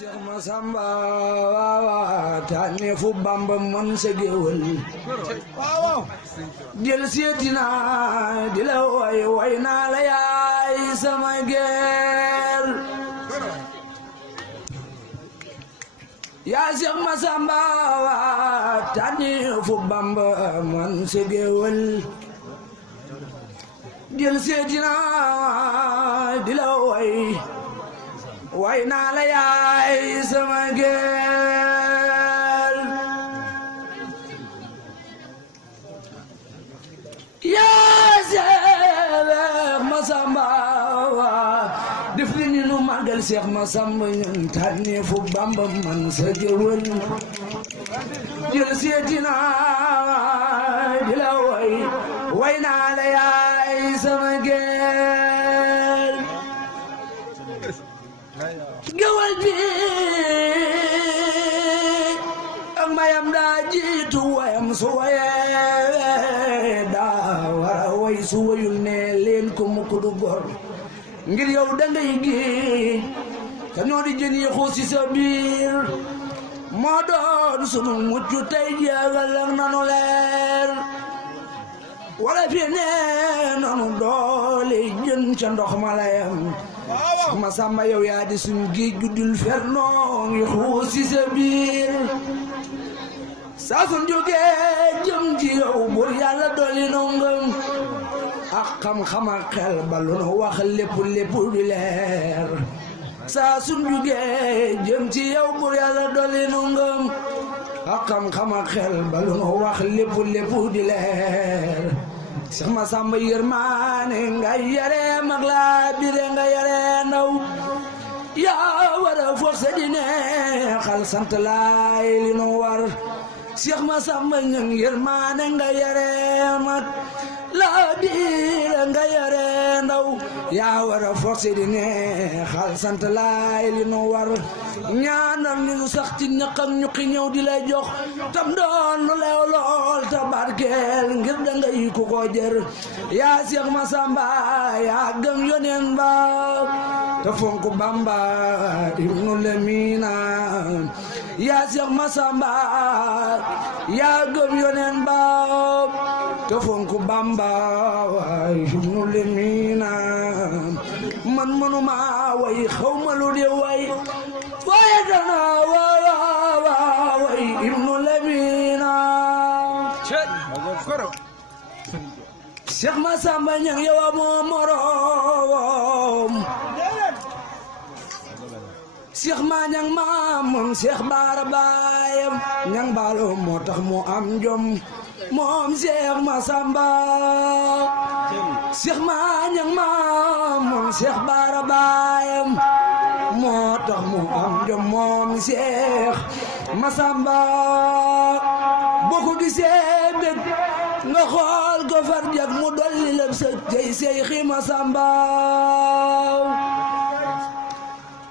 Seex Masamba tànne fu Bamba man sa géwël del seetina di la way naa la yaay sama geel yaa Seex Masamba tànne fu Bamba man sa géwël del seetina di la way naa la yaay sama geel yaa Seex Masamba def li ni nu màggal Seex Masamba ñun tànne fu Bamba man sa géwël jël seetina di la way naa la yaay sama geel géwël bi ak mayam daa jiitu wayam su wayee daa wara way su wayul ne leen ko mu ko du gor ngir yow dangay géej ka ñoo di jën yi xuusi sa biir moo doon sunu mucc tey jeexal ak nanu leer wala fi ne nanu doole jën ca ndox ma layam Masamba yow yaa di suñ géej gu dul fer noo ngi xuusi sa biir saa suñ jógee jëm ci yow bur yàlla dolli noo ngëm ak xam-xam ak xel ba lu nu wax lépp di leer saa suñ jógee jëm ci yow bur yàlla dolli noo ngëm ak xam-xam ak xel ba lu nu wax lépp di leer Seex Masamba yërmaane nga yare mag laa bire nga yare ndaw yaa war a forcé di neexal sant laay li nu war Seex Masamba ñang yërmaane nga yare mag laa bire nga yare ndaw yaa war a forcé di neexal sant laay li nu war ñaanal ñu sax ci ñaq ak ñuqi ñëw di lay jox tam doon lu leew lool ta barkeel ngir dangay ku ko jër yaa Seex Masamba yaa gëm yoneen ba te fonk Bamba ibnu Lamina yaa Seex Masamba yaa gëm yoneen ba te fonk Bamba ibnu Lamina man manuma way xawma lu di way waaye dana way ibnu Lamina Seex Masamba ñang yow amoo moroom Seex ma ñang maamam Seex Baara baayam ñang baalo moo tax mu am jom moom Seex Masamba Seex ma ñang maamam Seex Baara baayam moo tax mu am jom moom Seex Masamba boo ko gisee bég nga xool ko farjak mu dolli lépp sa jey Seexi Masamba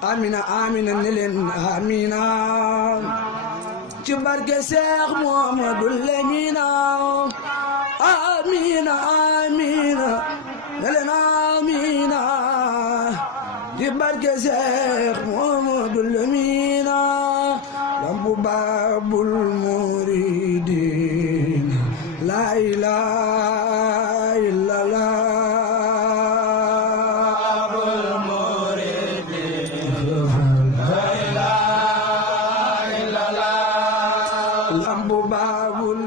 amina amina ne leen amina ci barke Seex Muhammadu Lamina amina amina ne leen amina ci barke Seex Muhammadu Lamina lampu Baabul Muridiin la ilaha illallah Baabul Muridiin la ilaha illallah lampu Baabul